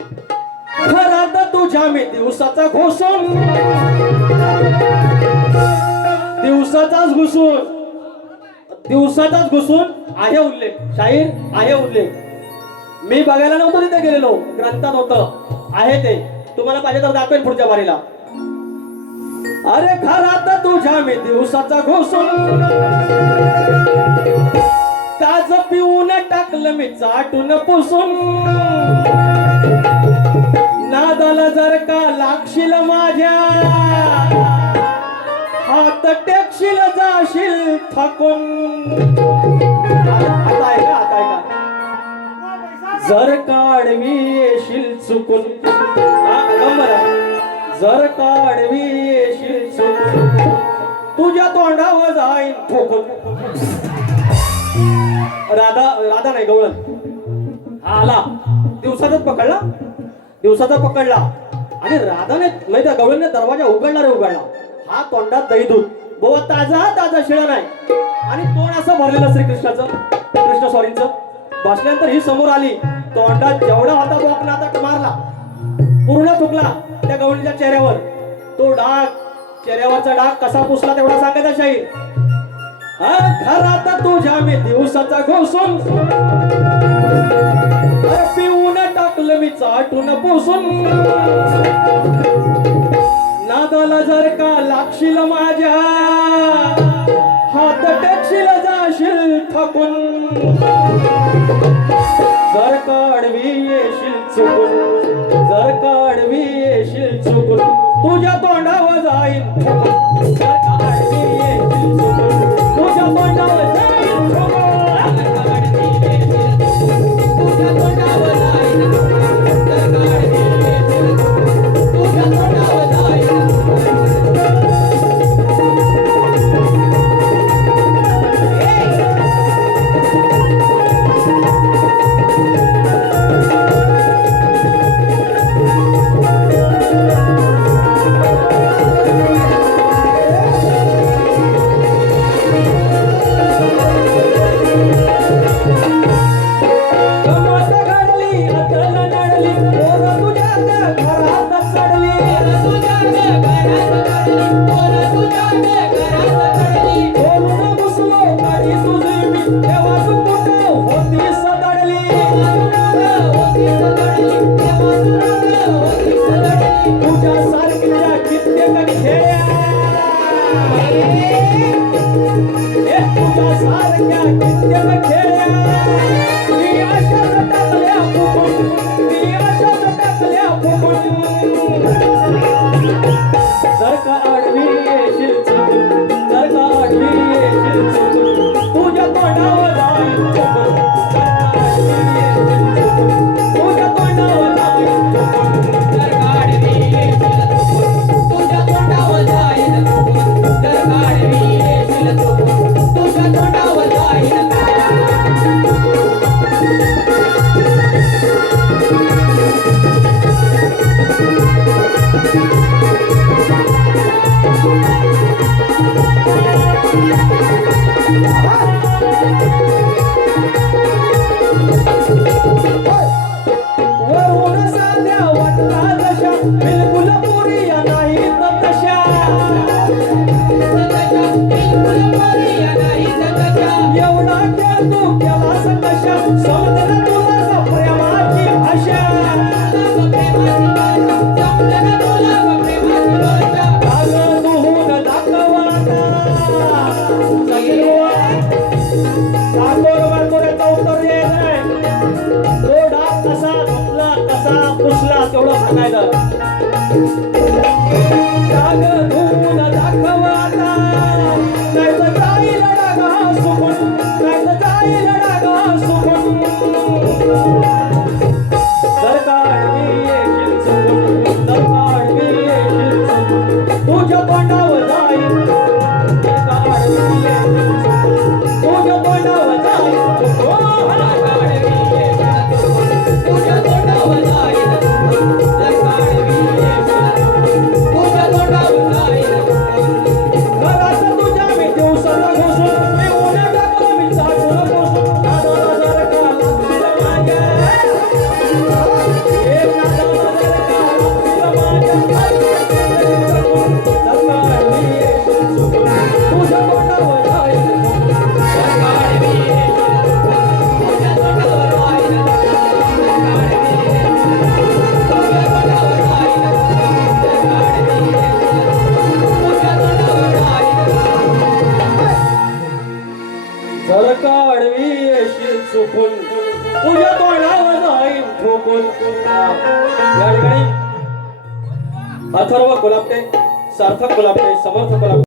घरात तुझ्या मी दिवसाचा घुसून. दिवसाचाच घुसून. दिवसाचाच घुसून आहे उल्लेख. शाहीर आहे उल्लेख. मी बघायला नव्हतो तिथे गेलेलो. ग्रंथात होतं. आहे ते. तुम्हाला पाहिजे तर दाखवेन पुढच्या वारीला अरे घरात तुझ्या मी दिवसाचा घुसून. ताज पिऊन टाकलं मी चाटून पुसून. लागशील माझ्या. हात टेकशील जाशील थकून. आता का आता का? जर काढवी येशील चुकून जर काढवी येशील चुकून तुझ्या तोंडावर जाईन ठोकून राधा राधा नाही गवळण. आला. दिवसातच पकडला? दिवसाचा पकडला. आणि राधाने नाही त्या गवळीने दरवाजा उघडला रे उघडला. हा तोंडात दही दूध बोवा ताजा ताजा शिळा नाही. आणि तोंड असं भरलेलं श्रीकृष्णाचं कृष्ण सॉरींचं बसल्यानंतर ही समोर आली. तोंडात जेवढा होता बोकला आता मारला. पूर्ण थुकला त्या गवळीच्या चेहऱ्यावर. तो डाग चेहऱ्यावरचा डाग कसा पुसला तेवढा सांगायचा शाहीर. घरात तुझ्या मी दिवसाचा घोसून पिऊन मी चाटून पोसून. नादाला जर का लागशील माझ्या हात टेकशील जाशील थकून. जर काढवी येशील चुकून जर काढवी येशील चुकून तुझ्या तोंडावर जाईल खेळ्या तो डाग कसा धुतला कसा पुसला तेवढं सांगायचं. डाग धुवून दाखवा जाईल डागा सुकून. जाईल डागा सुकून. ठोकून तुझ्या तोंडावर जाईन ठोकून हा. या ठिकाणी अथर्व गुलाबटे सार्थक गुलाबटे समर्थ गुलाबटे